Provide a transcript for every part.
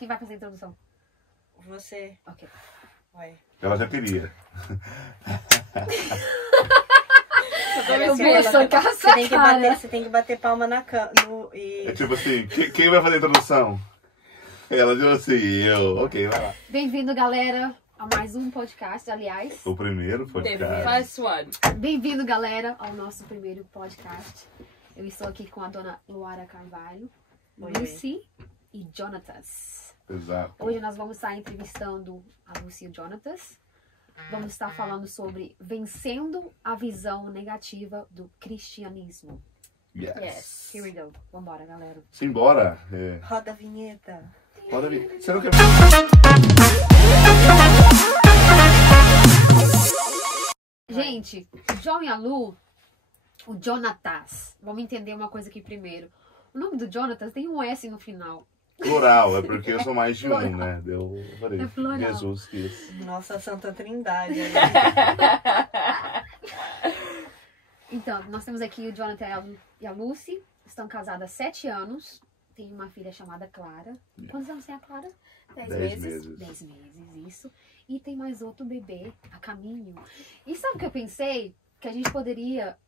Quem vai fazer a introdução? Você. Ok. Vai. Ela já queria. Eu vi a sua cara. Você tem que bater palma na cama. É tipo assim, quem vai fazer a introdução? Ela disse assim, eu. Ok, vai lá. Bem-vindo, galera, a mais um podcast, aliás. O primeiro podcast. Faz one. Bem-vindo, galera, ao nosso primeiro podcast. Eu estou aqui com a dona Luara Carvalho, Oi, Lucy e Jonatas. Exato. Hoje nós vamos estar entrevistando a Lucy e o Jonatas. Vamos estar falando sobre vencendo a visão negativa do cristianismo. Yes. Here we go. Vambora, galera. Simbora. Roda a vinheta. Pode vir. Você não quer... Gente, o John e a Lu, o Jonatas. Vamos entender uma coisa aqui primeiro. O nome do Jonatas tem um S no final. Plural, é porque eu sou mais de um, né? Eu falei, É plural. Jesus quis. Nossa Santa Trindade. Né? Então, nós temos aqui o Jonathan e a Lucy. Estão casados há 7 anos. Tem uma filha chamada Clara. Quantos anos tem a Clara? 10 meses. 10 meses, isso. E tem mais outro bebê a caminho. E sabe o que eu pensei? Que a gente poderia...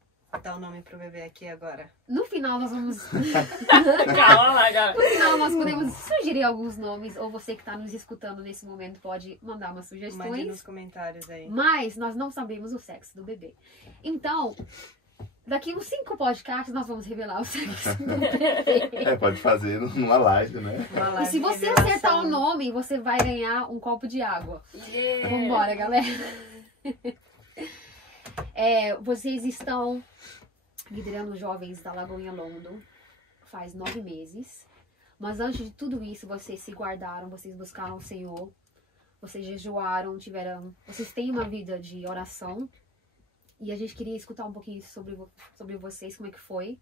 Dá o nome pro bebê aqui agora. No final nós vamos... Calma lá, galera. No final nós podemos sugerir alguns nomes. Ou você que está nos escutando nesse momento pode mandar umas Mande sugestões. nos comentários aí. Mas nós não sabemos o sexo do bebê. Então, daqui uns 5 podcasts nós vamos revelar o sexo do bebê. É, pode fazer numa live, né? Uma E live se você revelação. acertar o nome, você vai ganhar um copo de água. Yeah. Vambora, galera. Vocês estão liderando jovens da Lagoinha London faz 9 meses. Mas antes de tudo isso, vocês se guardaram, vocês buscaram o Senhor. Vocês jejuaram, vocês têm uma vida de oração. E a gente queria escutar um pouquinho sobre vocês, como é que foi.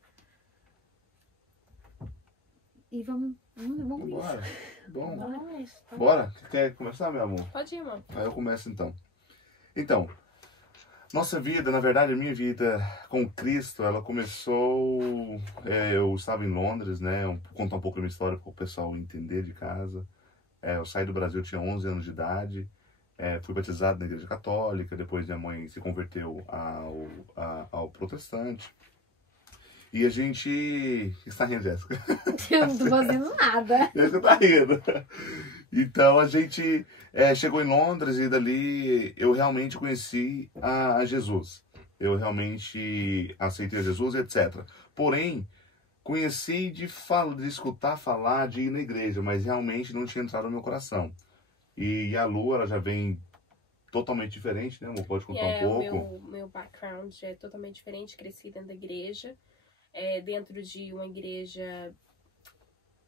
E vamos Bora. Bom. Nossa, tá Bora. Quer começar, meu amor? Pode ir, mano. Aí eu começo então. Então, nossa vida, na verdade, a minha vida com Cristo, ela começou... eu estava em Londres, né? Vou contar um pouco da minha história para o pessoal entender de casa. Eu saí do Brasil, eu tinha 11 anos de idade. Fui batizado na igreja católica, depois minha mãe se converteu ao protestante. E a gente... O que você tá rindo, Jéssica? Eu não tô fazendo nada. Jéssica tá rindo. Então a gente chegou em Londres e dali eu realmente conheci a Jesus. Eu realmente aceitei a Jesus, etc. Porém, conheci de escutar falar, de ir na igreja, mas realmente não tinha entrado no meu coração. E a Lu, ela já vem totalmente diferente, né, amor? Pode contar um pouco? O meu background é totalmente diferente. Cresci dentro da igreja. Dentro de uma igreja...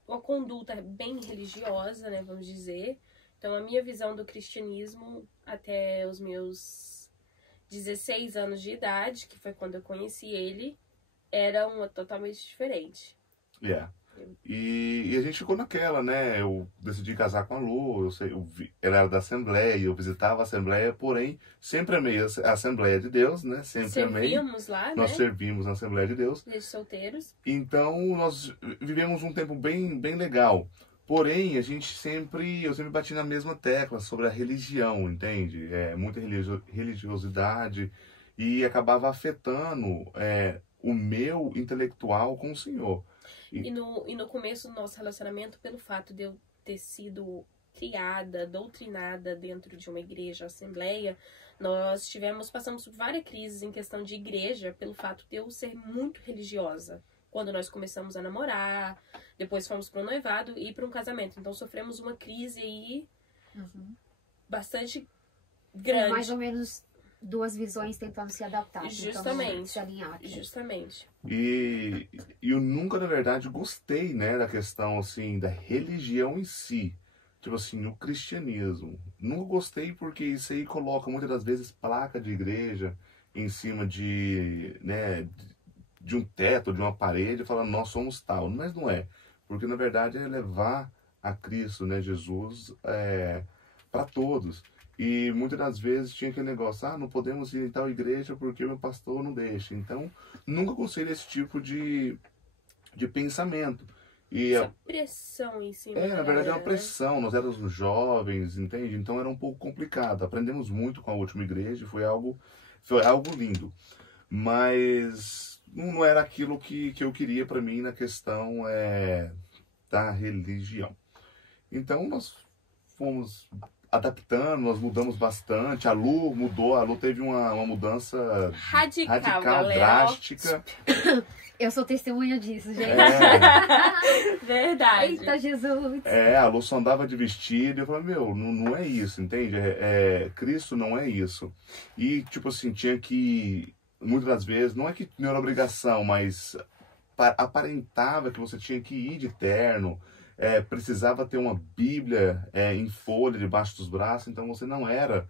Uma conduta bem religiosa, né, vamos dizer. Então, a minha visão do cristianismo até os meus 16 anos de idade, que foi quando eu conheci ele, era uma totalmente diferente. E a gente ficou naquela, né? Eu decidi casar com a Lu, ela era da Assembleia, eu visitava a Assembleia, porém, sempre amei a Assembleia de Deus, né? Sempre amei. Servíamos lá, Nós né? servimos na Assembleia de Deus. Desde solteiros. Então, nós vivemos um tempo bem, bem legal. Porém, eu sempre bati na mesma tecla sobre a religião, entende? Muita religiosidade e acabava afetando o meu intelectual com o Senhor. E no começo do nosso relacionamento, pelo fato de eu ter sido criada, doutrinada dentro de uma igreja, assembleia, nós passamos por várias crises em questão de igreja, pelo fato de eu ser muito religiosa. Quando nós começamos a namorar, depois fomos para um noivado e para um casamento. Então sofremos uma crise aí bastante grande. Mais ou menos 2 visões tentando se adaptar. Justamente. Tentando se alinhar aqui. Justamente. E eu nunca, na verdade, gostei, né, da questão, assim, da religião em si. Tipo assim, o cristianismo. Nunca gostei porque isso aí coloca, muitas das vezes, placa de igreja em cima de um teto, de uma parede, falando, nós somos tal. Mas não é. Porque, na verdade, é levar a Cristo, né, Jesus, para todos. E muitas das vezes tinha aquele negócio, não podemos ir em tal igreja porque o meu pastor não deixa. Então, nunca gostei desse tipo de pensamento. E Essa pressão em cima. na verdade é uma né? pressão, nós éramos jovens, entende? Então era um pouco complicado. Aprendemos muito com a última igreja, foi algo lindo. Mas não era aquilo que eu queria para mim na questão da religião. Então nós fomos adaptando, nós mudamos bastante. A Lu mudou, a Lu teve uma mudança Radical, galera. drástica. Eu sou testemunha disso, gente. Verdade. Eita, Jesus. A Lu só andava de vestido. Eu falei, não é isso, entende? Cristo não é isso. E, tipo assim, tinha que, muitas das vezes, não é que não era obrigação, mas aparentava que você tinha que ir de terno, precisava ter uma Bíblia em folha debaixo dos braços, então você não era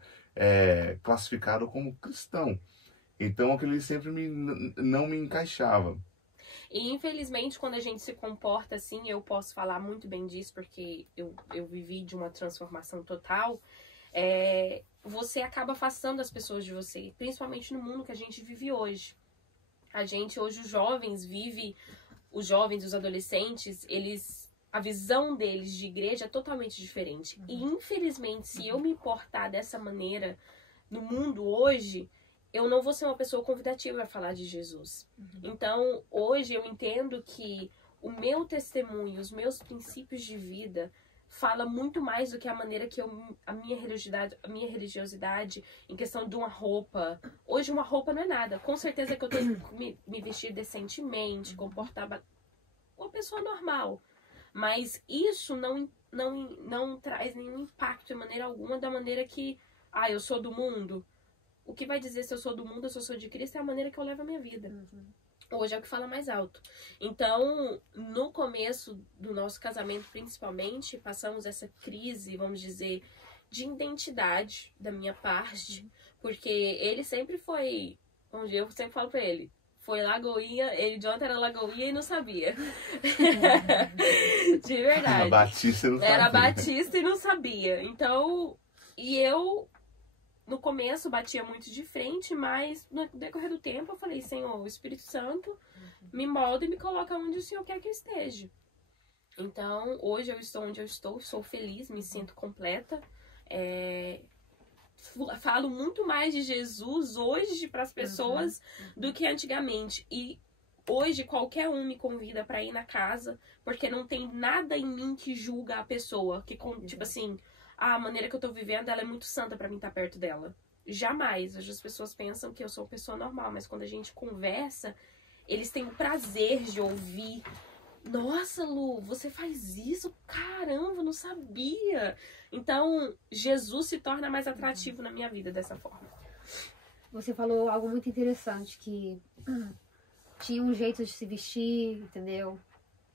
classificado como cristão. Então aquilo sempre não me encaixava. E infelizmente, quando a gente se comporta assim, eu posso falar muito bem disso, porque eu vivi de uma transformação total, você acaba afastando as pessoas de você, principalmente no mundo que a gente vive hoje. A gente, hoje, os jovens, os adolescentes, a visão deles de igreja é totalmente diferente. E infelizmente, se eu me importar dessa maneira no mundo hoje, eu não vou ser uma pessoa convidativa a falar de Jesus. Então, hoje eu entendo que o meu testemunho, os meus princípios de vida fala muito mais do que a maneira que a minha religiosidade em questão de uma roupa. Hoje uma roupa não é nada. Com certeza que eu tenho que me vestir decentemente, comportar uma pessoa normal. Mas isso não traz nenhum impacto de maneira alguma da maneira que, eu sou do mundo. O que vai dizer se eu sou do mundo ou se eu sou de Cristo é a maneira que eu levo a minha vida. Hoje é o que fala mais alto. Então, no começo do nosso casamento, principalmente, passamos essa crise, vamos dizer, de identidade da minha parte. Porque ele sempre foi, eu sempre falo pra ele, foi Lagoinha, ele de ontem era Lagoinha e não sabia. De verdade. Era Batista e não sabia. Então, e eu... No começo batia muito de frente, mas no decorrer do tempo eu falei, Senhor, o Espírito Santo me molda e me coloca onde o Senhor quer que eu esteja. Então, hoje eu estou onde eu estou, sou feliz, me sinto completa. Falo muito mais de Jesus hoje para as pessoas do que antigamente. E hoje qualquer um me convida para ir na casa, porque não tem nada em mim que julga a pessoa. Que, tipo assim... a maneira que eu tô vivendo, ela é muito santa pra mim estar perto dela. Jamais. Hoje as pessoas pensam que eu sou uma pessoa normal, mas quando a gente conversa, eles têm o prazer de ouvir. Nossa, Lu, você faz isso? Caramba, não sabia. Então, Jesus se torna mais atrativo na minha vida dessa forma. Você falou algo muito interessante, que tinha um jeito de se vestir, entendeu?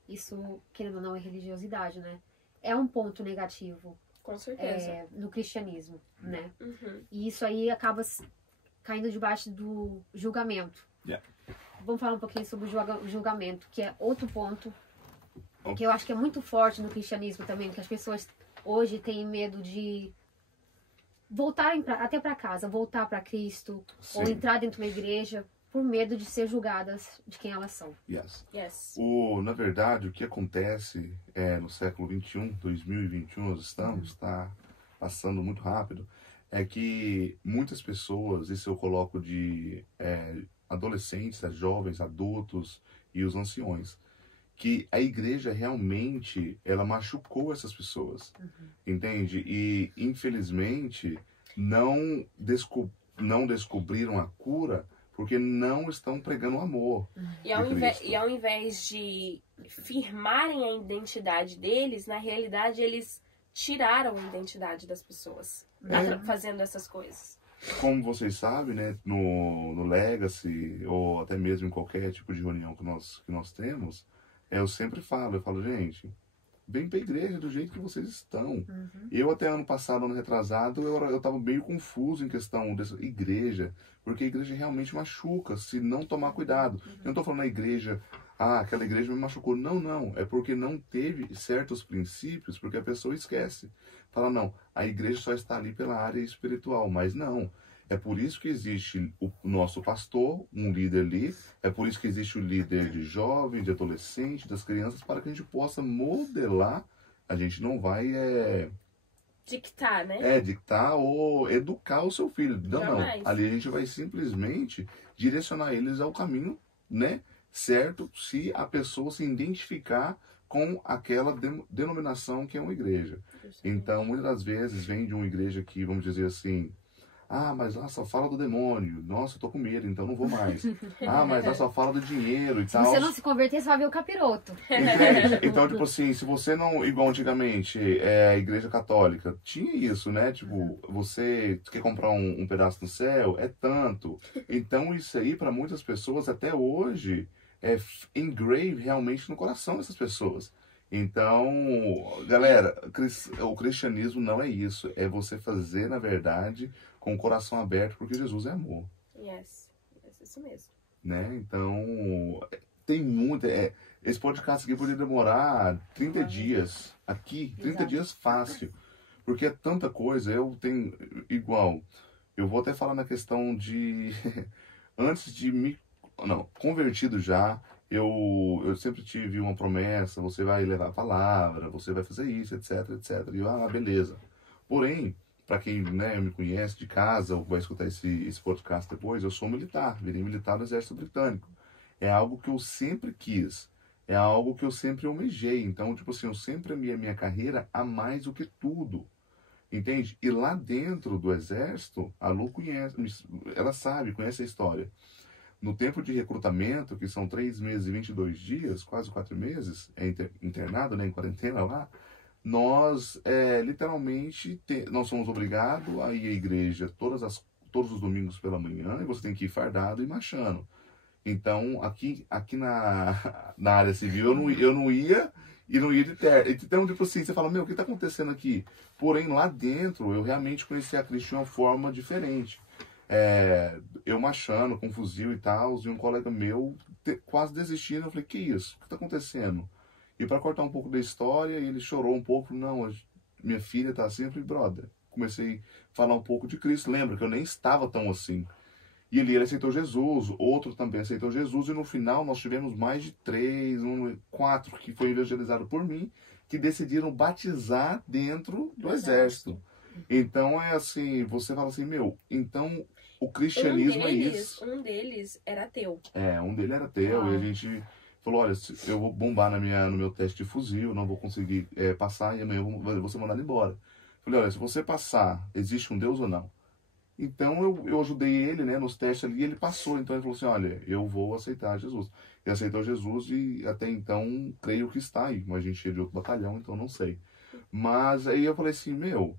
Isso, querendo ou não, é religiosidade, né? É um ponto negativo. Com certeza. No cristianismo, né? Uhum. E isso aí acaba caindo debaixo do julgamento. Yeah. Vamos falar um pouquinho sobre o julgamento, que é outro ponto que eu acho que é muito forte no cristianismo também, que as pessoas hoje têm medo de voltarem até para casa, voltar para Cristo, Sim. ou entrar dentro de uma igreja por medo de ser julgadas de quem elas são. Yes. Na verdade, o que acontece no século XXI, 2021 nós estamos, está passando muito rápido, é que muitas pessoas, isso eu coloco de adolescentes, jovens, adultos e os anciões, que a igreja realmente, ela machucou essas pessoas, entende? E, infelizmente, não descobriram a cura porque não estão pregando amor. E ao invés de firmarem a identidade deles, na realidade eles tiraram a identidade das pessoas fazendo essas coisas. Como vocês sabem, né, no Legacy, ou até mesmo em qualquer tipo de reunião que nós temos, eu sempre falo, gente, vem pra igreja do jeito que vocês estão. Eu até ano passado, ano retrasado, eu tava meio confuso em questão dessa igreja, porque a igreja realmente machuca se não tomar cuidado. Eu não tô falando a igreja, aquela igreja me machucou. Não, é porque não teve certos princípios, porque a pessoa esquece. Fala, não, a igreja só está ali pela área espiritual, mas não. É por isso que existe o nosso pastor, um líder ali, é por isso que existe o líder de jovem, de adolescente, das crianças, para que a gente possa modelar. A gente não vai Dictar, né? dictar ou educar o seu filho. Não, não. Jamais. Ali a gente vai simplesmente direcionar eles ao caminho, né, certo, se a pessoa se identificar com aquela denominação que é uma igreja. Então, muitas das vezes vem de uma igreja que, vamos dizer assim, ah, mas lá só fala do demônio. Nossa, eu tô com medo, então não vou mais. Ah, mas lá só fala do dinheiro e Se tal. você não se converter, você vai ver o capiroto. Entende? Então, tipo assim, se você não, igual antigamente, a igreja católica, tinha isso, né? Tipo, você quer comprar um pedaço do céu, é tanto. Então, isso aí, para muitas pessoas, até hoje, é engraved realmente no coração dessas pessoas. Então, galera, o cristianismo não é isso. É você fazer, na verdade, com o coração aberto, porque Jesus é amor. Yes, isso mesmo. Né? Então, tem muito. Esse podcast aqui poderia demorar 30 dias. Aqui, 30 Exato. dias fácil. Porque é tanta coisa. Eu tenho. Igual. Eu vou até falar na questão de. Antes de me. Não, convertido já. Eu sempre tive uma promessa. Você vai levar a palavra. Você vai fazer isso, etc, etc. E eu, beleza. Porém. Para quem, né, me conhece de casa ou vai escutar esse podcast depois, eu sou militar, virei militar no Exército Britânico. É algo que eu sempre quis, é algo que eu sempre almejei. Então, tipo assim, eu sempre amei a minha carreira a mais do que tudo, entende? E lá dentro do Exército, a Lu conhece, ela sabe, conhece a história. No tempo de recrutamento, que são 3 meses e 22 dias, quase 4 meses, internado, né, em quarentena lá, nós, literalmente, nós somos obrigados a ir à igreja todos os domingos pela manhã, e você tem que ir fardado e marchando. Então, aqui na área civil, eu não ia e não ia de terno. Então, tipo assim, você fala, meu, o que está acontecendo aqui? Porém, lá dentro, eu realmente conheci a Cristo de uma forma diferente. Eu marchando com fuzil e tal, e um colega meu quase desistindo. Eu falei, que isso? O que está acontecendo? E para cortar um pouco da história, ele chorou um pouco. Não, minha filha tá assim. Eu falei, brother, comecei a falar um pouco de Cristo. Lembra que eu nem estava tão assim. E ele aceitou Jesus, outro também aceitou Jesus. E no final nós tivemos mais de 4 que foi evangelizado por mim, que decidiram batizar dentro do exército. Então é assim, você fala assim, meu, então o cristianismo é isso. Um deles era ateu. Um dele era ateu, e a gente falou, olha, eu vou bombar no meu teste de fuzil, não vou conseguir passar, e amanhã eu vou ser mandado embora. Falei, olha, se você passar, existe um Deus ou não? Então eu ajudei ele, né, nos testes ali, e ele passou. Então ele falou assim, olha, eu vou aceitar Jesus. Ele aceitou Jesus e até então creio que está aí. Mas a gente é de outro batalhão, então não sei. Mas aí eu falei assim, meu,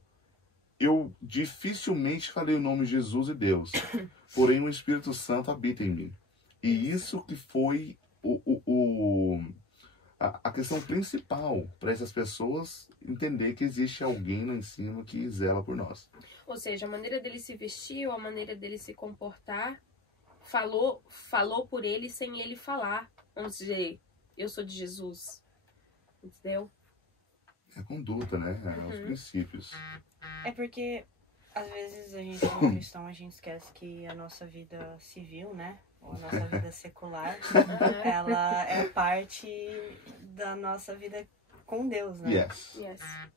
eu dificilmente falei o nome Jesus e Deus. Porém o Espírito Santo habita em mim. E isso que foi a questão principal para essas pessoas entender que existe alguém lá em cima que zela por nós. Ou seja, a maneira dele se vestir, ou a maneira dele se comportar, falou por ele sem ele falar. Vamos dizer, eu sou de Jesus. Entendeu? É a conduta, né? Os princípios. É porque, às vezes, a gente, como cristão, a gente esquece que a nossa vida civil, né? Ou a nossa vida secular, ela é parte da nossa vida com Deus, né? Yes.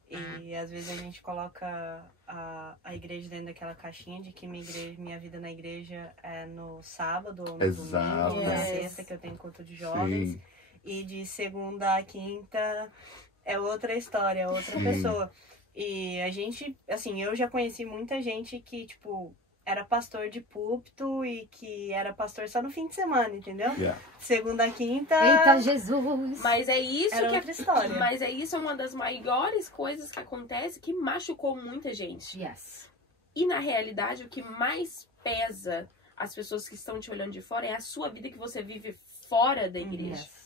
E às vezes a gente coloca a igreja dentro daquela caixinha de que minha vida na igreja é no sábado ou no Exato. domingo, na Yes. sexta, que eu tenho culto de jovens. Sim. E de segunda a quinta é outra história, é outra Sim. pessoa. E a gente, assim, eu já conheci muita gente que, tipo, era pastor de púlpito e que era pastor só no fim de semana, entendeu? Yeah. Segunda a quinta Eita, Jesus! Mas é isso era que outra história. Mas é isso uma das maiores coisas que acontece, que machucou muita gente. Yes. E na realidade, o que mais pesa as pessoas que estão te olhando de fora é a sua vida que você vive fora da igreja. Yes.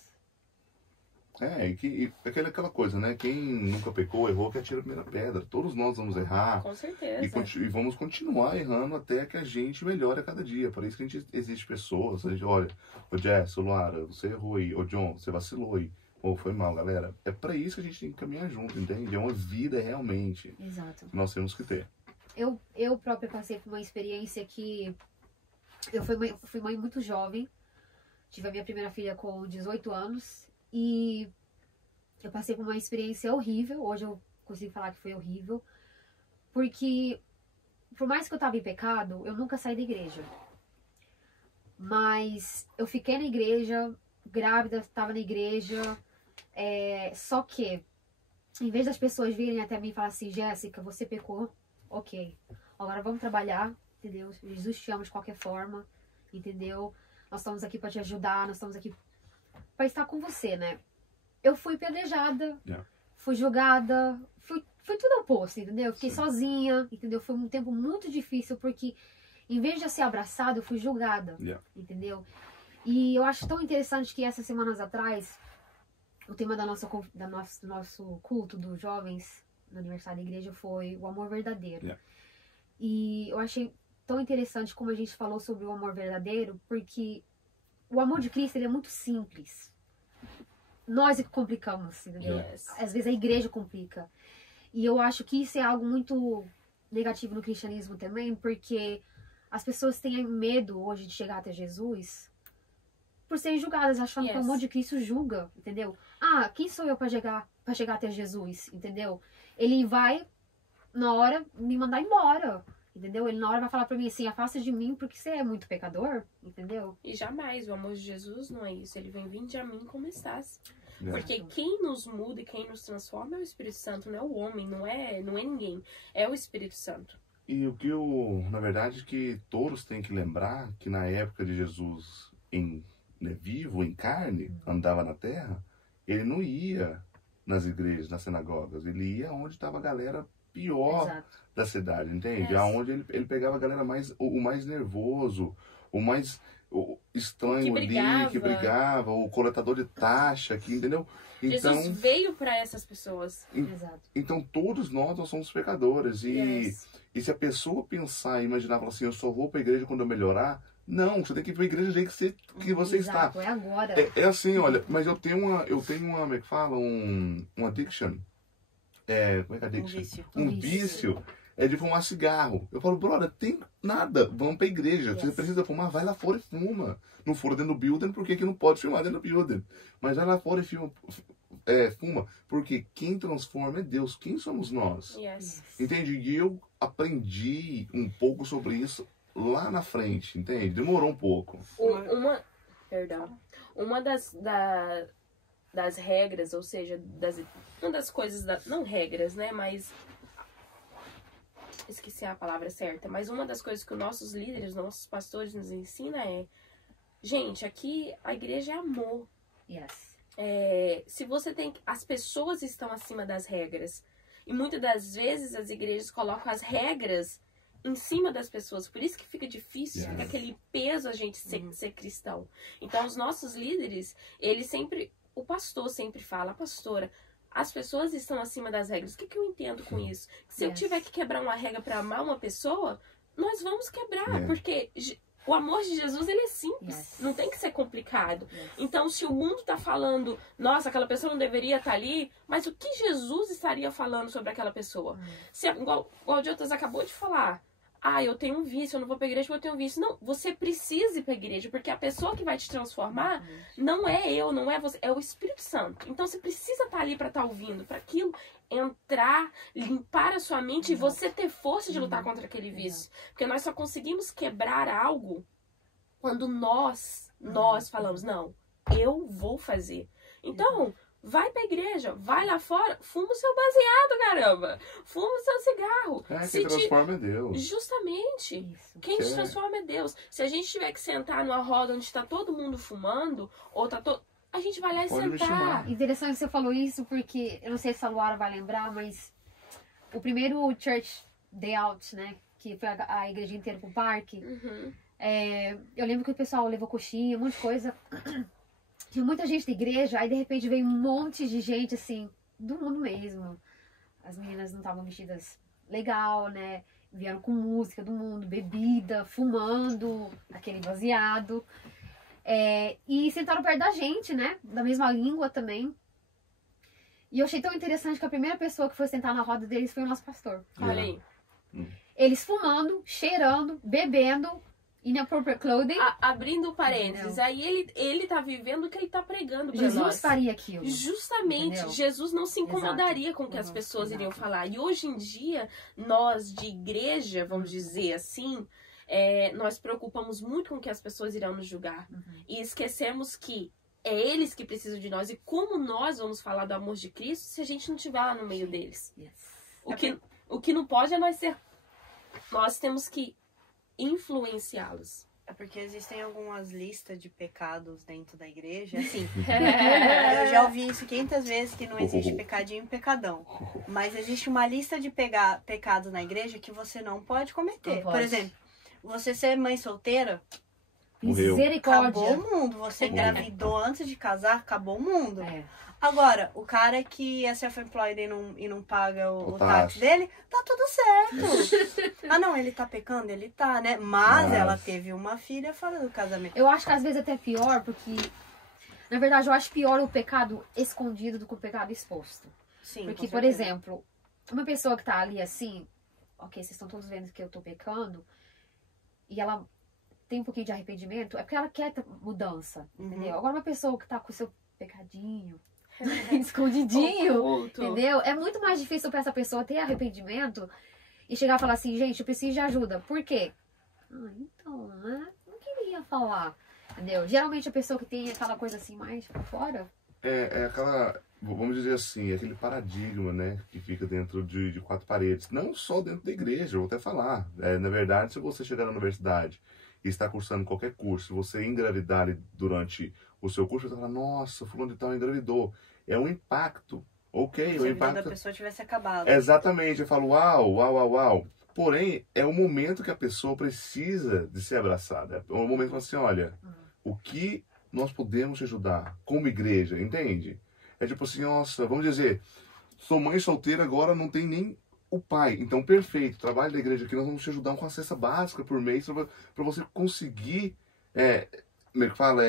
E aquela coisa, né? Quem nunca pecou, errou, que atira a primeira pedra. Todos nós vamos errar. Com certeza. E vamos continuar errando até que a gente melhore a cada dia. Por isso que a gente existe pessoas. A gente olha, ô Jess, ô Luara, você errou aí. Ô John, você vacilou aí. Ou foi mal, galera. É pra isso que a gente tem que caminhar junto, entende? É uma vida realmente Exato. que nós temos que ter. eu própria passei por uma experiência que eu fui mãe muito jovem. Tive a minha primeira filha com 18 anos e eu passei por uma experiência horrível. Hoje eu consigo falar que foi horrível. Porque, por mais que eu tava em pecado, eu nunca saí da igreja. Mas eu fiquei na igreja, grávida, estava na igreja. Só que, em vez das pessoas virem até mim e falar assim, Jéssica, você pecou, ok. Agora vamos trabalhar, entendeu? Jesus te ama de qualquer forma, entendeu? Nós estamos aqui para te ajudar, nós estamos aqui para estar com você, né? Eu fui apedrejada, fui julgada, fui tudo oposto, entendeu? Eu fiquei sozinha, entendeu? Foi um tempo muito difícil, porque em vez de eu ser abraçada, eu fui julgada, entendeu? E eu acho tão interessante que essas semanas atrás, o tema do nosso culto dos jovens no aniversário da igreja foi o amor verdadeiro. E eu achei tão interessante como a gente falou sobre o amor verdadeiro, porque o amor de Cristo ele é muito simples. Nós é que complicamos, entendeu? Às vezes a igreja complica. E eu acho que isso é algo muito negativo no cristianismo também, porque as pessoas têm medo hoje de chegar até Jesus por serem julgadas, achando que o amor de Cristo julga, entendeu? Ah, quem sou eu para chegar até Jesus, entendeu? Ele vai, na hora, me mandar embora, entendeu? Ele na hora vai falar pra mim assim, afasta de mim porque você é muito pecador, entendeu? E jamais, o amor de Jesus não é isso. Ele vem, vinde a mim como estás. Porque quem nos muda e quem nos transforma é o Espírito Santo, não é o homem, não é ninguém. É o Espírito Santo. E o que na verdade, que todos têm que lembrar que na época de Jesus vivo, em carne, andava na terra, ele não ia nas igrejas, nas sinagogas, ele ia onde estava a galera pior da cidade, entende? Aonde ele pegava a galera o mais nervoso, o mais estranho que brigava, o coletador de taxa, entendeu? Então, Jesus veio para essas pessoas. Então todos nós somos pecadores. E se a pessoa pensar e imaginar, falar assim, eu só vou para a igreja quando eu melhorar, não, você tem que ir para a igreja do jeito que você está. É agora. É assim, olha, mas eu tenho uma, como é que fala? Um addiction. Como é que é addiction? Um vício. É de fumar cigarro. Eu falo, brother, tem nada, vamos pra igreja. Você precisa fumar, vai lá fora e fuma. Não for dentro do building, por que não pode filmar dentro do building? Mas vai lá fora e fuma. Porque quem transforma é Deus. Quem somos nós? Entende? E eu aprendi um pouco sobre isso lá na frente, entende? Demorou um pouco. Uma das regras, ou seja, uma das coisas, não regras, né, mas esqueci a palavra certa, mas uma das coisas que os nossos líderes, nossos pastores nos ensinam gente, aqui a igreja é amor. Se você as pessoas estão acima das regras, e muitas das vezes as igrejas colocam as regras em cima das pessoas, por isso que fica difícil, fica aquele peso a gente ser cristão. Então os nossos líderes, o pastor sempre fala, a pastora, as pessoas estão acima das regras. O que eu entendo com isso? Se eu tiver que quebrar uma regra para amar uma pessoa, nós vamos quebrar, porque o amor de Jesus, ele é simples, não tem que ser complicado. Então, se o mundo está falando, nossa, aquela pessoa não deveria estar ali, mas o que Jesus estaria falando sobre aquela pessoa? Igual o Jotas acabou de falar, eu tenho um vício, eu não vou pra igreja porque eu tenho um vício. Não, você precisa ir pra igreja, porque a pessoa que vai te transformar não é eu, não é você, é o Espírito Santo. Então você precisa estar ali pra estar ouvindo, para aquilo entrar, limpar a sua mente e você ter força de lutar contra aquele vício. Porque nós só conseguimos quebrar algo quando nós falamos, não, eu vou fazer. Então, vai pra igreja, vai lá fora, fuma o seu baseado, caramba. Fuma o seu cigarro. Quem transforma é Deus. Justamente. Quem te transforma é Deus. Se a gente tiver que sentar numa roda onde está todo mundo fumando, ou tá todo... a gente vai lá e sentar. Interessante que você falou isso, porque eu não sei se a Luara vai lembrar, mas o primeiro Church Day Out, né? Que foi a igreja inteira pro parque. Eu lembro que o pessoal levou coxinha, um monte de coisa. Tinha muita gente da igreja, aí de repente veio um monte de gente, assim, do mundo mesmo. As meninas não estavam vestidas legal, né? Vieram com música do mundo, bebida, fumando, aquele baseado. E sentaram perto da gente, né? Da mesma língua também. E eu achei tão interessante que a primeira pessoa que foi sentar na roda deles foi o nosso pastor. Olha aí. Eles fumando, cheirando, bebendo, inappropriate clothing. Abrindo parênteses, Entendeu? aí ele tá vivendo o que ele tá pregando pra Jesus nós. faria aquilo. Justamente, Entendeu? Jesus não se incomodaria com o que as Uhum, pessoas iriam exato. falar. E hoje em dia, nós de igreja, vamos dizer assim, nós preocupamos muito com o que as pessoas irão nos julgar. Uhum. E esquecemos que é eles que precisam de nós. E como nós vamos falar do amor de Cristo se a gente não estiver lá no meio deles? Yes. O que não pode é nós temos que influenciá-los. É porque existem algumas listas de pecados dentro da igreja, assim. É. Eu já ouvi isso 500 vezes, que não existe pecadinho e pecadão. Mas existe uma lista de pecados na igreja que você não pode cometer. Não pode. Por exemplo, você ser mãe solteira, Morreu. Misericórdia. acabou o mundo. Você Acabou. engravidou antes de casar, acabou o mundo. É. Agora, o cara que é self-employed e não paga o O táxi táxi. dele, tá tudo certo. Ah, não, ele tá pecando? Ele tá, né? Mas ela teve uma filha fora do casamento. Eu acho que às vezes até pior, porque... Na verdade, eu acho pior o pecado escondido do que o pecado exposto. Sim, Porque, com por certeza. exemplo, uma pessoa que tá ali assim... Ok, vocês estão todos vendo que eu tô pecando. E ela tem um pouquinho de arrependimento. É porque ela quer mudança, Uhum. entendeu? Agora, uma pessoa que tá com o seu pecadinho... escondidinho, Oculto. entendeu? É muito mais difícil pra essa pessoa ter arrependimento e chegar e falar assim, gente, eu preciso de ajuda. Por quê? Ah, então, né? Não queria falar, entendeu? Geralmente a pessoa que tem aquela coisa assim mais pra fora. É aquela, vamos dizer assim, aquele paradigma, né, que fica dentro de quatro paredes. Não só dentro da igreja, eu vou até falar. Na verdade, se você chegar na universidade e está cursando qualquer curso, se você engravidar ali durante o seu curso, você vai falar, nossa, fulano de tal engravidou. É um impacto, ok? Se O a vida da impacto... pessoa tivesse acabado. Exatamente, eu falo, uau, uau, uau, uau. Porém, é o momento que a pessoa precisa de ser abraçada. É o momento que assim, olha, o que nós podemos te ajudar como igreja, entende? É tipo assim, nossa, vamos dizer, sou mãe solteira agora, não tem nem o pai. Então, perfeito, trabalho da igreja aqui, nós vamos te ajudar com a cesta básica por mês para você conseguir, como é que fala,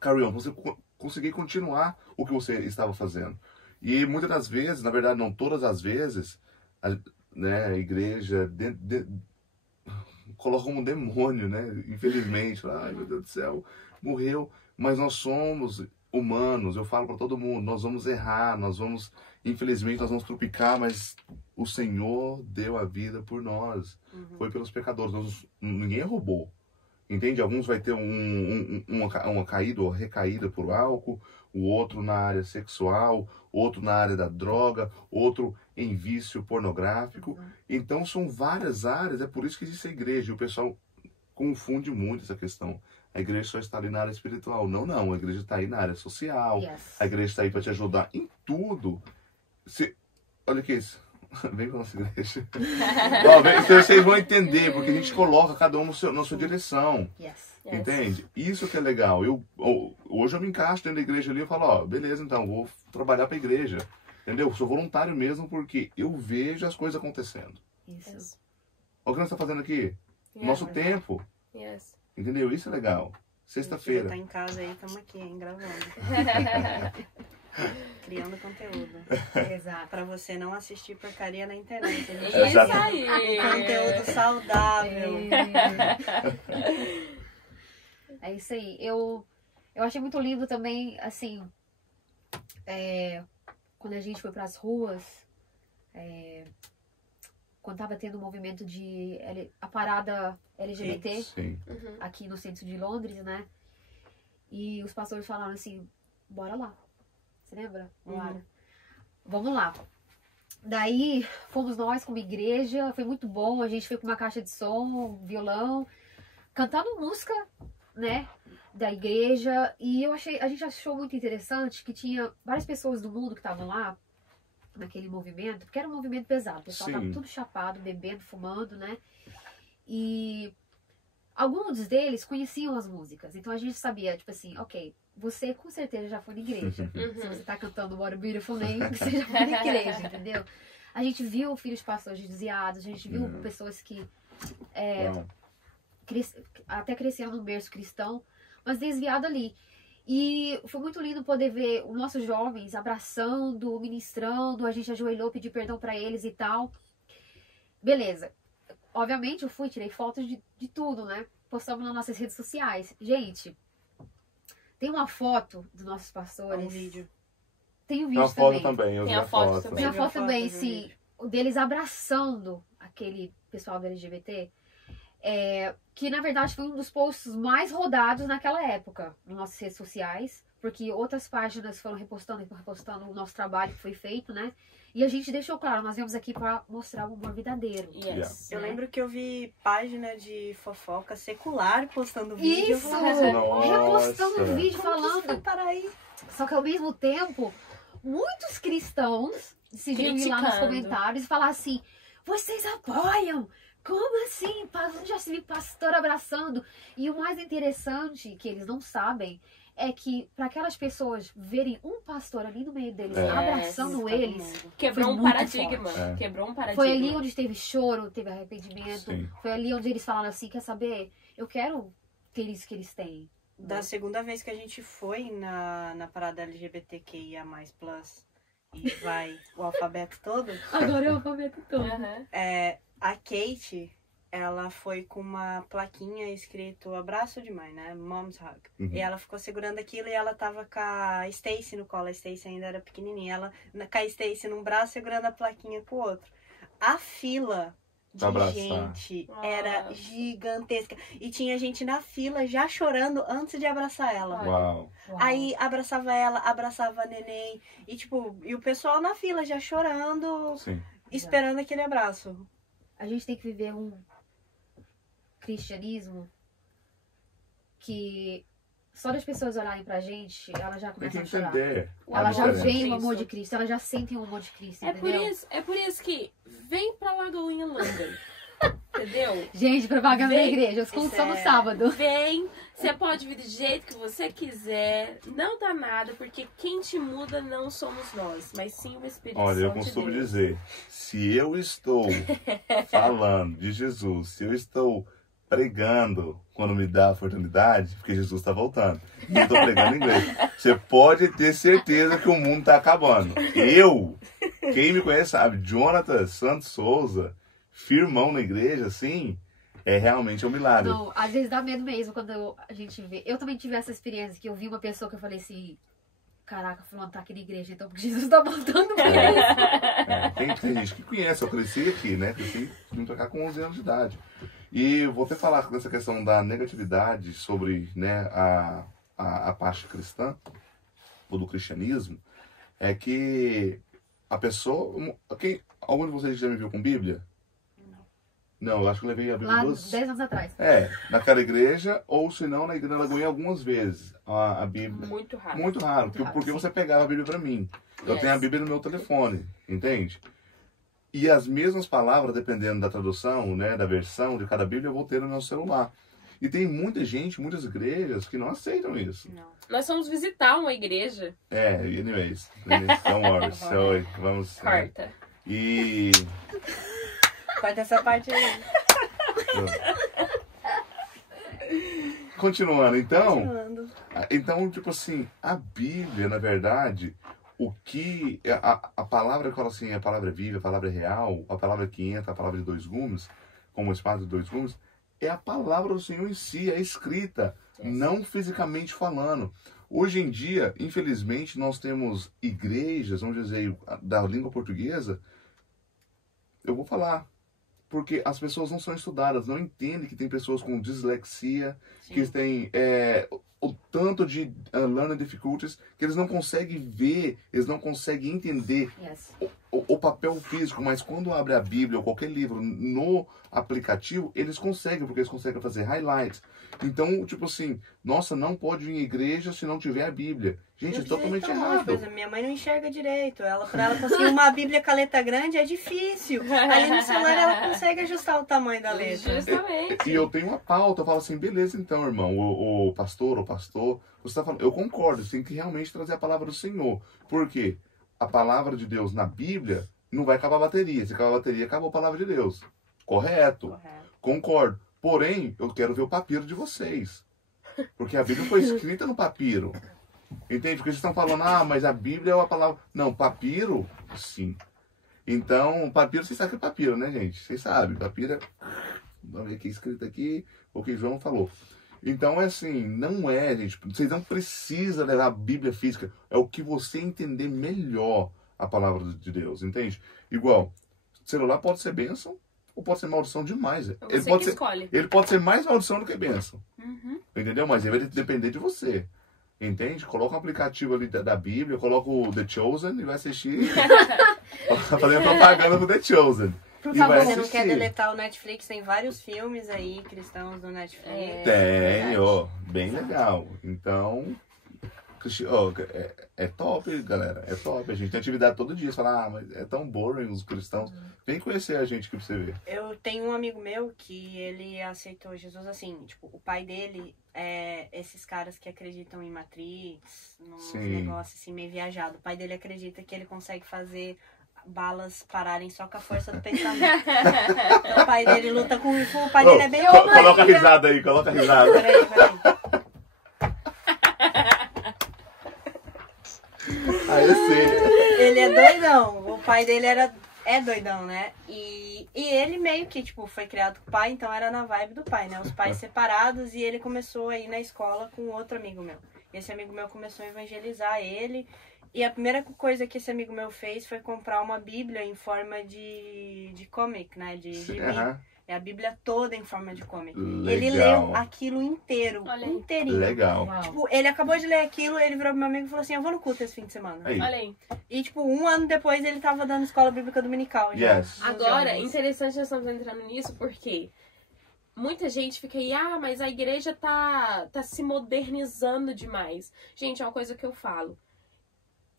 carry on, você conseguir continuar o que você estava fazendo. E muitas das vezes, na verdade não todas as vezes, a igreja coloca como um demônio, né? Infelizmente, ai meu Deus do céu, morreu. Mas nós somos humanos, eu falo para todo mundo, nós vamos errar, infelizmente nós vamos tropicar, mas o Senhor deu a vida por nós. Foi pelos pecadores, ninguém roubou. Entende? Alguns vai ter uma caída ou recaída por álcool, o outro na área sexual, outro na área da droga, outro em vício pornográfico. Então são várias áreas, é por isso que existe a igreja. E o pessoal confunde muito essa questão. A igreja só está ali na área espiritual. Não, a igreja está aí na área social. Yes. A igreja está aí para te ajudar em tudo. Olha que isso. Vem pra nossa igreja. Vocês vão entender, porque a gente coloca cada um na sua direção. Yes. Entende? Isso que é legal. Hoje eu me encaixo dentro da igreja ali e falo, ó, beleza, então, vou trabalhar pra igreja. Entendeu? Sou voluntário mesmo porque eu vejo as coisas acontecendo. Isso. Olha o que nós estamos fazendo aqui. Nosso tempo. Yes. Entendeu? Isso é legal. Sexta-feira. Tá em casa aí, estamos aqui, hein, gravando. Criando conteúdo. Exato. Pra você não assistir porcaria na internet. A gente Isso Exato. aí. conteúdo saudável. É isso aí. Eu achei muito lindo também, assim, quando a gente foi pras ruas, quando tava tendo um movimento de a parada LGBT Sim. aqui no centro de Londres, né? E os pastores falaram assim, bora lá. Você lembra? Bora. Vamos lá. Daí fomos nós como igreja, foi muito bom. A gente foi com uma caixa de som, violão, cantando música, né? Da igreja. E a gente achou muito interessante que tinha várias pessoas do mundo que estavam lá naquele movimento, porque era um movimento pesado. O pessoal tava tudo chapado, bebendo, fumando, né? E alguns deles conheciam as músicas. Então a gente sabia, tipo assim, ok, você com certeza já foi na igreja. Se você tá cantando What a Beautiful Name, você já foi na igreja, entendeu? A gente viu filhos de pastores desviados, a gente viu pessoas que até cresceram no berço cristão, mas desviado ali. E foi muito lindo poder ver os nossos jovens abraçando, ministrando, a gente ajoelhou, pediu perdão pra eles e tal. beleza. Obviamente eu fui, tirei fotos de tudo, né? Postamos nas nossas redes sociais. Gente, tem uma foto dos nossos pastores. Um vídeo. Tem um Tem uma vídeo foto também. também, eu vi Tem a a foto foto. também. Tem a Tem uma foto também, foto do sim. vídeo. O deles abraçando aquele pessoal do LGBT. Que na verdade foi um dos posts mais rodados naquela época, nas nossas redes sociais. Porque outras páginas foram repostando o nosso trabalho que foi feito, né? E a gente deixou claro, nós viemos aqui para mostrar o amor verdadeiro. Yes. Eu né? lembro que eu vi página de fofoca secular postando vídeo. Isso! Eu falava, Nossa. Repostando vídeo como que isso foi falando. parar aí? Só que ao mesmo tempo, muitos cristãos decidiam ir lá nos Criticando. comentários e falar assim: vocês apoiam? Como assim? Já se viu pastor abraçando. E o mais interessante, que eles não sabem, é que para aquelas pessoas verem um pastor ali no meio deles, É. abraçando Todo eles, mundo. Quebrou Foi um muito paradigma. forte. É. Quebrou um paradigma. foi ali onde teve choro, teve arrependimento. Sim. Foi ali onde eles falaram assim: quer saber? Eu quero ter isso que eles têm. Da segunda vez que a gente foi na parada LGBTQIA++, e vai o alfabeto todo, Agora é o alfabeto todo. Aham. a Kate, ela foi com uma plaquinha escrito abraço de mãe, né? Mom's hug. Uhum. E ela ficou segurando aquilo e ela tava com a Stacy no colo. A Stacy ainda era pequenininha. Ela com a Stacy num braço segurando a plaquinha com o outro. A fila de Pra abraçar. gente era Nossa. gigantesca. E tinha gente na fila já chorando antes de abraçar ela. Uau. Aí abraçava ela, abraçava a neném. E tipo, e o pessoal na fila já chorando, Sim. esperando aquele abraço. A gente tem que viver um cristianismo que só das pessoas olharem pra gente, elas já Tem que começam a chorar. entender. Elas já diferença. veem o amor de Cristo, elas já sentem o amor de Cristo, É por entendeu? isso que vem pra Lagoinha London. Entendeu? Gente, propaganda da Vem. igreja, os cultos Isso são no é- sábado. Vem, você pode vir do jeito que você quiser, não dá nada, porque quem te muda não somos nós, mas sim o Espírito Olha, eu Santo de costumo Deus. dizer, se eu estou falando de Jesus, se eu estou pregando quando me dá a oportunidade, porque Jesus está voltando, e eu estou pregando em inglês, você pode ter certeza que o mundo está acabando. Quem me conhece sabe, Jonathan Santos Souza, firmão na igreja, assim, é realmente um milagre. Não, às vezes dá medo mesmo quando a gente vê. Eu também tive essa experiência que eu vi uma pessoa que eu falei assim: caraca, fulano tá aqui na igreja, então porque Jesus tá voltando mesmo. Tem gente que conhece, eu cresci aqui, né? Cresci vim pra cá com 11 anos de idade. E vou até falar dessa questão da negatividade sobre, né, a parte cristã, ou do cristianismo, é que a pessoa... Algum de vocês já me viu com Bíblia? Não, eu acho que eu levei a Bíblia Lá duas... 10 anos atrás. naquela igreja, ou se não, na igreja da Lagoinha algumas vezes. A Bíblia... Muito rápido. Muito raro, Muito raro, porque sim. você pegava a Bíblia pra mim. Eu Yes. tenho a Bíblia no meu telefone, entende? E as mesmas palavras, dependendo da tradução, né, da versão de cada Bíblia, eu vou ter no meu celular. E tem muita gente, muitas igrejas que não aceitam isso. Não. Nós fomos visitar uma igreja. Anyways, don't worry. So, vamos... Corta. E... Corta essa parte aí. Continuando, então... Continuando. Então, tipo assim, a Bíblia, na verdade, o que... A palavra que fala assim, a palavra viva, a palavra real, a palavra que entra, a palavra de dois gumes, como a espada de dois gumes, é a palavra do Senhor em si, é escrita, não fisicamente falando. Hoje em dia, infelizmente, nós temos igrejas, vamos dizer, da língua portuguesa, eu vou falar, porque as pessoas não são estudadas, não entendem que tem pessoas com dislexia, que têm o tanto de learning difficulties, que eles não conseguem ver, eles não conseguem entender Yes. o papel físico, mas quando abre a Bíblia ou qualquer livro no aplicativo, eles conseguem, porque eles conseguem fazer highlights. Então, tipo assim, nossa, não pode ir em igreja se não tiver a Bíblia. Gente, é totalmente Por errado. exemplo, minha mãe não enxerga direito. Pra ela conseguir uma Bíblia com a letra grande é difícil. Ali no celular ela consegue ajustar o tamanho da letra. Justamente. E eu tenho uma pauta, eu falo assim, beleza então, irmão, o pastor, você tá falando, eu concordo, você tem que realmente trazer a palavra do Senhor. Por quê? A palavra de Deus na Bíblia não vai acabar a bateria. Se acabar a bateria, acabou a palavra de Deus. Correto. Correto. Concordo. Porém, eu quero ver o papiro de vocês. Porque a Bíblia foi escrita no papiro. Entende? Porque vocês estão falando, mas a Bíblia é uma palavra... Não, papiro, sim. Então, papiro, vocês sabem que é papiro, né, gente? Vocês sabem, papiro é... Vamos ver aqui, escrito aqui, o que João falou. Então, é assim, não é, gente, vocês não precisam levar a Bíblia física, é o que você entender melhor a palavra de Deus, entende? Igual, celular pode ser bênção ou pode ser maldição demais. Você que escolhe. Ele pode ser mais maldição do que bênção, Uhum. entendeu? Mas ele vai depender de você, entende? Coloca um aplicativo ali da Bíblia, coloca o The Chosen e vai assistir, fazendo propaganda pro The Chosen. Por E favor, vai Você não quer assistir. deletar o Netflix? Tem vários filmes aí, cristãos do Netflix. Tem, ó, bem legal. Então, ó, é top, galera. É top. A gente tem atividade todo dia. Você fala, ah, mas é tão boring os cristãos. Vem conhecer a gente aqui pra você ver. Eu tenho um amigo meu que ele aceitou Jesus assim, tipo, o pai dele é esses caras que acreditam em Matrix, nos Sim. negócios assim, meio viajado. O pai dele acredita que ele consegue fazer balas pararem só com a força do pensamento. Então, o pai dele luta com isso, o pai dele é bem Coloca a risada aí, coloca a risada. Peraí. Aí sim. Ele é doidão. O pai dele é doidão, né? E ele meio que, tipo, foi criado com o pai, então era na vibe do pai, né? Os pais separados e ele começou a ir na escola com outro amigo meu. Esse amigo meu começou a evangelizar ele. E a primeira coisa que esse amigo meu fez foi comprar uma Bíblia em forma de comic, né? De gibi. Aham. É a Bíblia toda em forma de comic. Legal. Ele leu aquilo inteiro, Olha aí. inteirinho. Legal. Uau. Tipo, ele acabou de ler aquilo, ele virou pro meu amigo e falou assim, eu vou no culto esse fim de semana. Aí. Olha aí. E, tipo, um ano depois ele tava dando escola bíblica dominical. Já, Yes. nos Agora, jovens. interessante nós estamos entrando nisso porque muita gente fica aí, ah, mas a igreja tá se modernizando demais. Gente, é uma coisa que eu falo.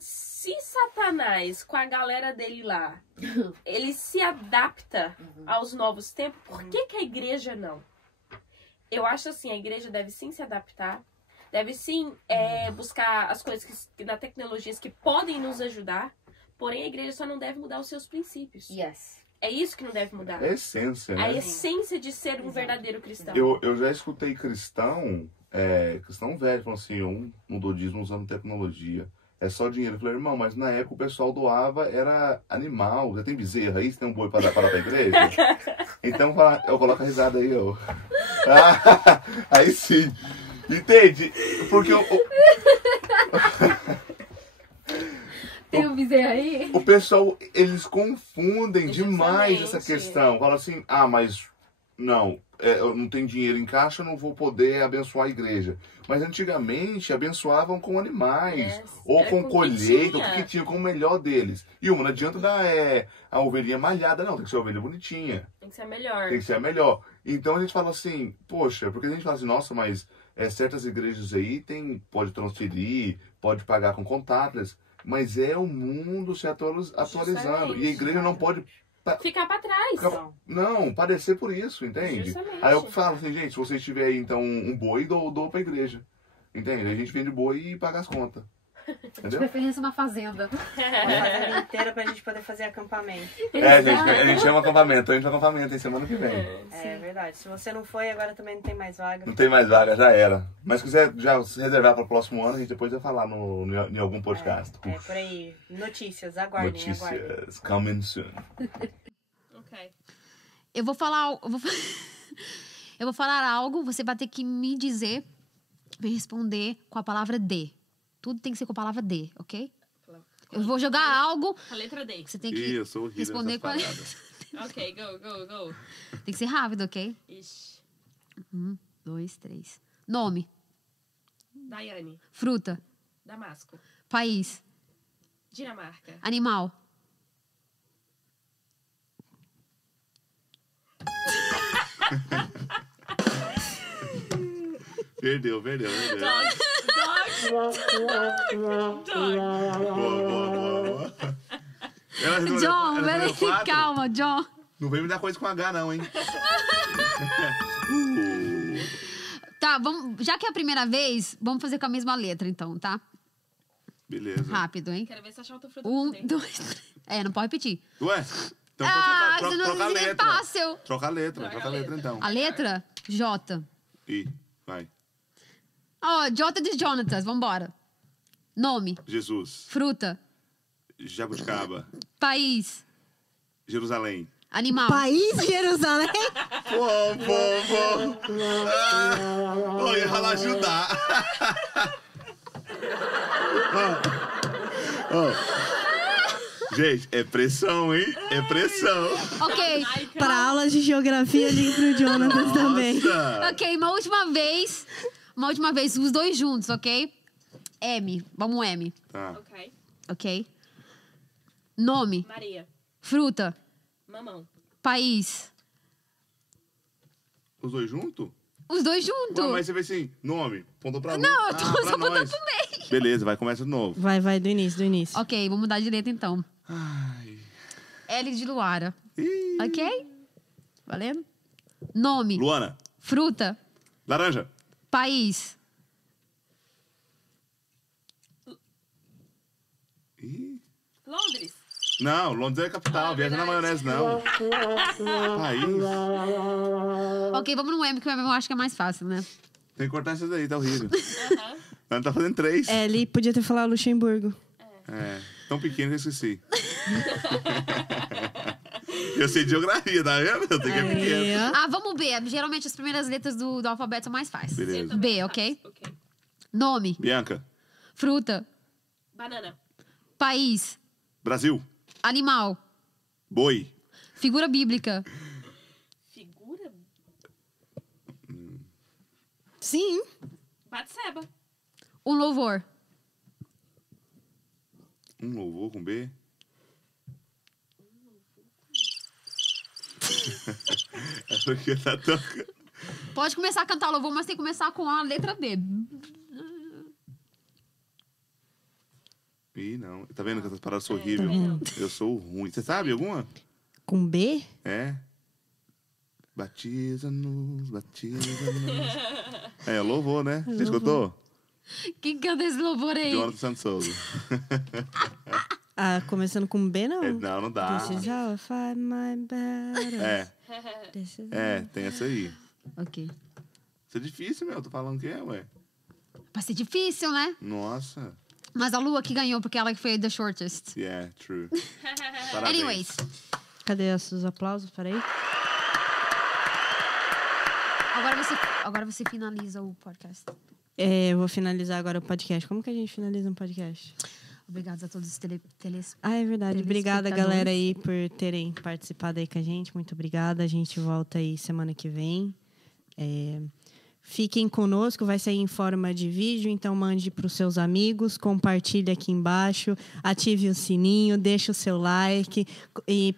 Se Satanás, com a galera dele lá, ele se adapta aos novos tempos, por que a igreja não? Eu acho assim, a igreja deve sim se adaptar, deve sim buscar as coisas na tecnologias que podem nos ajudar, porém a igreja só não deve mudar os seus princípios. Yes. É isso que não deve mudar. É essência, A né? essência de ser um verdadeiro cristão. Eu já escutei cristão velho, falando assim, um mudou dízimo usando tecnologia. É só dinheiro. Eu falei, irmão, mas na época o pessoal doava, era animal. Você tem bezerra aí? Você tem um boi para dar pra igreja? Então eu coloco a risada aí, ó. Ah, aí sim. Entende? Porque Tem um bezerro aí? o pessoal, eles confundem demais Justamente. essa questão. Fala assim, ah, mas não, eu não tenho dinheiro em caixa, eu não vou poder abençoar a igreja. Mas antigamente abençoavam com animais, Yes. ou Era com com o que colheita, o tinha. que tinha, com o melhor deles. E não adianta dar a ovelhinha malhada, não, tem que ser a ovelha bonitinha, Tem que ser melhor. tem que ser a melhor. Então a gente fala assim, poxa, porque a gente fala assim, nossa, mas certas igrejas aí pode transferir, pode pagar com contatless, mas é o mundo se atualizando. Justamente. E a igreja não pode Ficar pra trás. não, padecer por isso, entende? Justamente. Aí eu falo assim, gente, se você tiver aí, então um boi, dou pra igreja. Entende? A gente vende boi e paga as contas. De Entendeu? preferência uma fazenda. Uma fazenda inteira pra gente poder fazer acampamento. Gente, a gente chama acampamento, em semana que vem. É verdade. Se você não foi, agora também não tem mais vaga. Não tem mais vaga, já era. Mas se quiser já se reservar para o próximo ano, a gente depois vai falar em algum podcast. É por aí. Notícias, aguardem, aguardem. Notícias, coming soon. Ok. Eu vou falar. Eu vou falar algo, você vai ter que me dizer, me responder com a palavra de. Tudo tem que ser com a palavra de, ok? Eu vou jogar algo, A letra D. você tem que Ih, eu sou horrível responder nessas com a... paradas. Ok, go. Tem que ser rápido, ok? Ixi. 1, 2, 3. Nome, Daiane. fruta, Damasco. país, Dinamarca. animal, Perdeu. Dog. Boa. Ela respondeu- John, ela respondeu 4? calma, John. Não vem me dar coisa com H, não, hein? Tá, vamos, já que é a primeira vez, vamos fazer com a mesma letra, então, tá? Beleza. Rápido, hein? Quero ver se achar outra fruta. 1, 2, 3. Não pode repetir. Ué? Então Isso não troca a é letra. fácil. Troca a letra então. A letra? J. Ih, vai. Ó, J de Jonatas, vambora. Nome, Jesus. fruta, Jabuticaba. país, Jerusalém. Animal. País Jerusalém. Pô. Ô, ia rolar ajudar. Gente, é pressão, hein? É pressão. Ok. Para aulas de geografia, ligue pro Jonathan também. Nossa. Ok, uma última vez, os dois juntos, ok? M. Vamos M. Tá. Ok. Ok? Nome. Maria. Fruta. Mamão. País. Os dois juntos? Os dois juntos. Ué, mas você vê assim, nome, pontou pra Não, nós. eu tô pra só botando nós. pro meio. Beleza, vai, começa de novo. Vai, do início. Ok, vamos mudar de letra então. Ai. L de Luara. Ih. Ok? Valendo? Nome. Luana, Fruta. laranja. País. Ih. Londres. Não, Londres é a capital, viaja na maionese, não. País. Ok, vamos no M, que o M eu acho que é mais fácil, né? Tem que cortar isso daí, tá horrível. Aham. Ela tá fazendo 3. Ele podia ter falado Luxemburgo. É, tão pequeno que eu esqueci. Eu sei de geografia, tá vendo? Eu sei que é pequeno. Ah, vamos B. Geralmente as primeiras letras do alfabeto são mais fáceis. Beleza. B, ok? Ok. Nome. Bianca, Fruta. Banana. País. Brasil, Animal. boi, Figura bíblica. Figura. Sim. Batseba. Um louvor. um louvor com B. É porque tá tocando. Pode começar a cantar louvor, mas tem que começar com a letra D. Ih, não. Tá vendo que essas paradas são horríveis? também não. Eu sou ruim. Você sabe alguma? Com B? É. Batiza-nos, batiza-nos. É, louvor, né? Você escutou? Quem canta esse louvor aí? Jonathan Santos Souza. Ah, começando com B, não. É, não dá. This is how I fight my battles. É, This is- tem essa aí. Ok. Isso é difícil, meu. Tô falando que é, ué. Vai ser difícil, né? Nossa. Mas a Lua que ganhou, porque ela que foi the shortest. Yeah, true. Parabéns. Anyways. Cadê os aplausos? Peraí. Agora você finaliza o podcast. É, eu vou finalizar agora o podcast. Como que a gente finaliza um podcast? Obrigada a todos os teles. Ah, é verdade. Obrigada, Telespectadores. galera, aí, por terem participado aí com a gente. Muito obrigada. A gente volta aí semana que vem. Fiquem conosco, vai sair em forma de vídeo, então mande para os seus amigos, compartilhe aqui embaixo, ative o sininho, deixa o seu like. E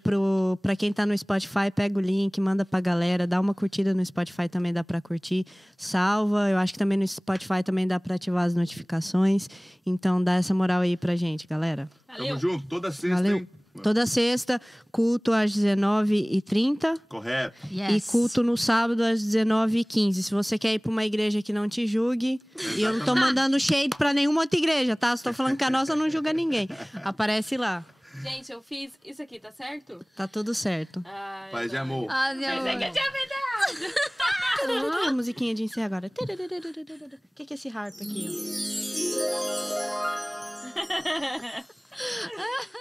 para quem está no Spotify, pega o link, manda para a galera, dá uma curtida no Spotify, também dá para curtir. Salva, eu acho que também no Spotify também dá para ativar as notificações. Então dá essa moral aí pra gente, galera. Valeu. Tamo junto, toda sexta, Valeu. hein? Toda sexta, culto às 19h30. Correto. Yes. E culto no sábado às 19h15. Se você quer ir para uma igreja que não te julgue, e eu não tô mandando shade para nenhuma outra igreja, tá? Só tô falando que a nossa não julga ninguém. Aparece lá. Gente, eu fiz isso aqui, tá certo? Tá tudo certo. Ai, Paz e amor. Adeus. Pensei que eu tinha verdade. A musiquinha de encerrar agora. O que é esse harp aqui? Ó?